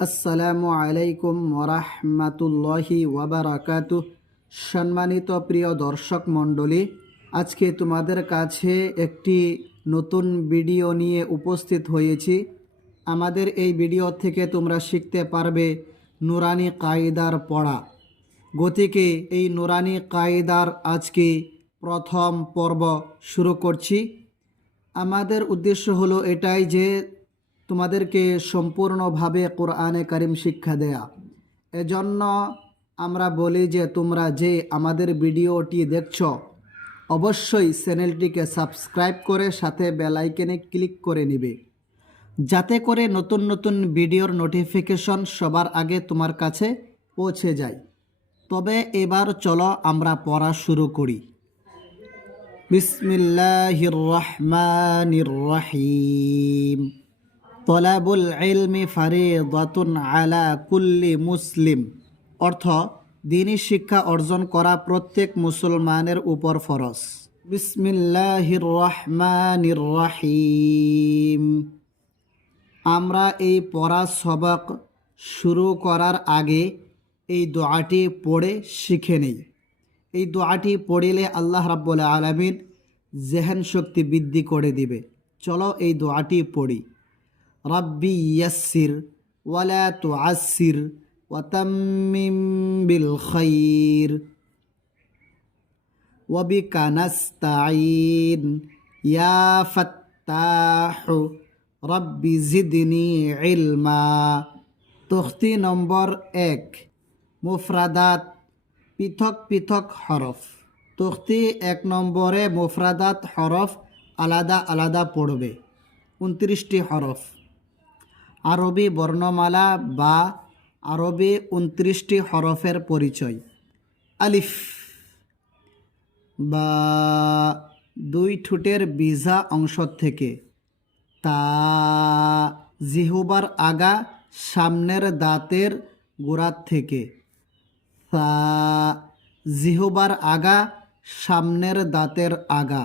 আসসালামু আলাইকুম ওরহমাতুল্লাহি ওয়াবারাকাতু সম্মানিত প্রিয় দর্শক মণ্ডলী, আজকে তোমাদের কাছে একটি নতুন ভিডিও নিয়ে উপস্থিত হয়েছি। আমাদের এই ভিডিও থেকে তোমরা শিখতে পারবে নুরানি কায়দার পড়া। গতিকে এই নুরানি কায়দার আজকে প্রথম পর্ব শুরু করছি। আমাদের উদ্দেশ্য হলো এটাই যে তোমাদেরকে সম্পূর্ণভাবে কোরআনে কারিম শিক্ষা দেয়া। এজন্য আমরা বলি যে তোমরা যে আমাদের ভিডিওটি দেখছ, অবশ্যই চ্যানেলটিকে সাবস্ক্রাইব করে সাথে বেলাইকেনে ক্লিক করে নিবে। যাতে করে নতুন নতুন ভিডিওর নোটিফিকেশন সবার আগে তোমার কাছে পৌঁছে যায়। তবে এবার চলো আমরা পড়া শুরু করি। বিসমিল্লাহির রহমানির রহিম। তলাবুল এলমি ইলমি ফারিদাতুন আলা কুল্লি মুসলিম। অর্থ দিনী শিক্ষা অর্জন করা প্রত্যেক মুসলমানের উপর ফরজ। বিসমিল্লাহির রহমানির রহিম। আমরা এই পড়া সবক শুরু করার আগে এই দোয়াটি পড়ে শিখে নেই। এই দোয়াটি পড়িলে আল্লাহ রাব্বুল আলমিন জেহেন শক্তি বৃদ্ধি করে দিবে। চলো এই দোয়াটি পড়ি। রব্বি ইয়াসির ওয়ালা তুআসির ওয়াতাম্মিম বিল খাইর। ওয়াবিকা নাস্তাইন ইয়া ফাত্তাহু, রব্বি জিদনি ইলমা। তখতি নম্বর এক, মুফরাদাত, পৃথক পৃথক হরফ। তখতি এক নম্বরে মুফরাদাত হরফ আলাদা আলাদা পড়বে, উনত্রিশটি হরফ। আরবি বর্ণমালা বা আরবি উনত্রিশটি হরফের পরিচয়। আলিফ। বা দুই ঠোঁটের বিজা অংশ থেকে। তা জিহুবার আগা সামনের দাঁতের গোড়ার থেকে। তা জিহুবার আগা সামনের দাঁতের আগা।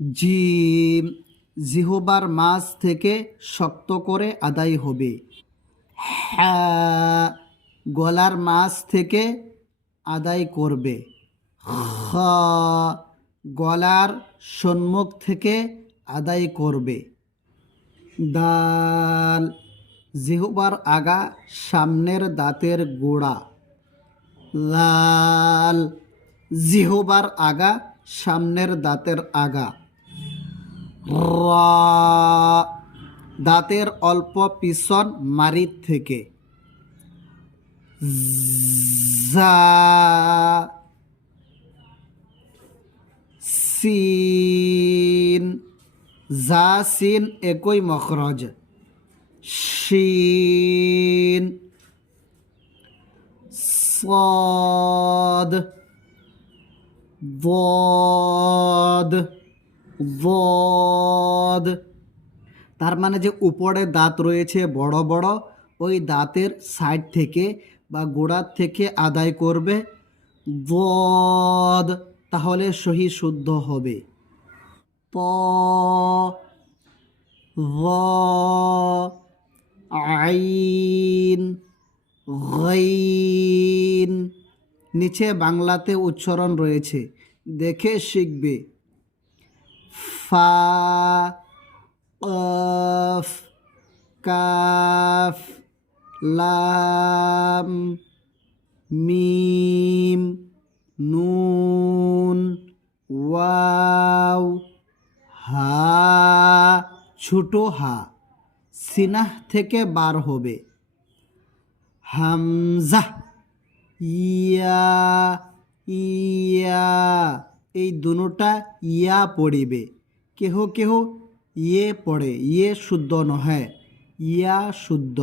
জিম। জিহুবার মাছ থেকে শক্ত করে আদায় হবে। হ্যাঁ গলার মাছ থেকে আদায় করবে। খ, গলার সম্মুখ থেকে আদায় করবে। দাল, জিহুবার আগা সামনের দাঁতের গোড়া। লাল, জিহুবার আগা সামনের দাঁতের আগা। দাঁতের অল্প পিছন মারির থেকে জা সিন জা সিন একই মখরজ শিন صاد ضاد বদ তার মানে যে উপরে দাঁত রয়েছে বড় বড়, ওই দাঁতের সাইড থেকে বা গোড়ার থেকে আদায় করবে বদ তাহলে সহি শুদ্ধ হবে। প আইন গইন নিচে বাংলাতে উচ্চারণ রয়েছে। দেখে শিখবে। ফা কফ কাফ লাম মিম নুন ওয়াও হা ছোট হা, সিনাহ থেকে বার হবে। হামজা, ইয়া ইয়া এই দুটা ইয়া পড়িবে। কেহ কেহ ইয়ে পড়ে ইয়ে শুদ্ধ নহে ইয়া শুদ্ধ।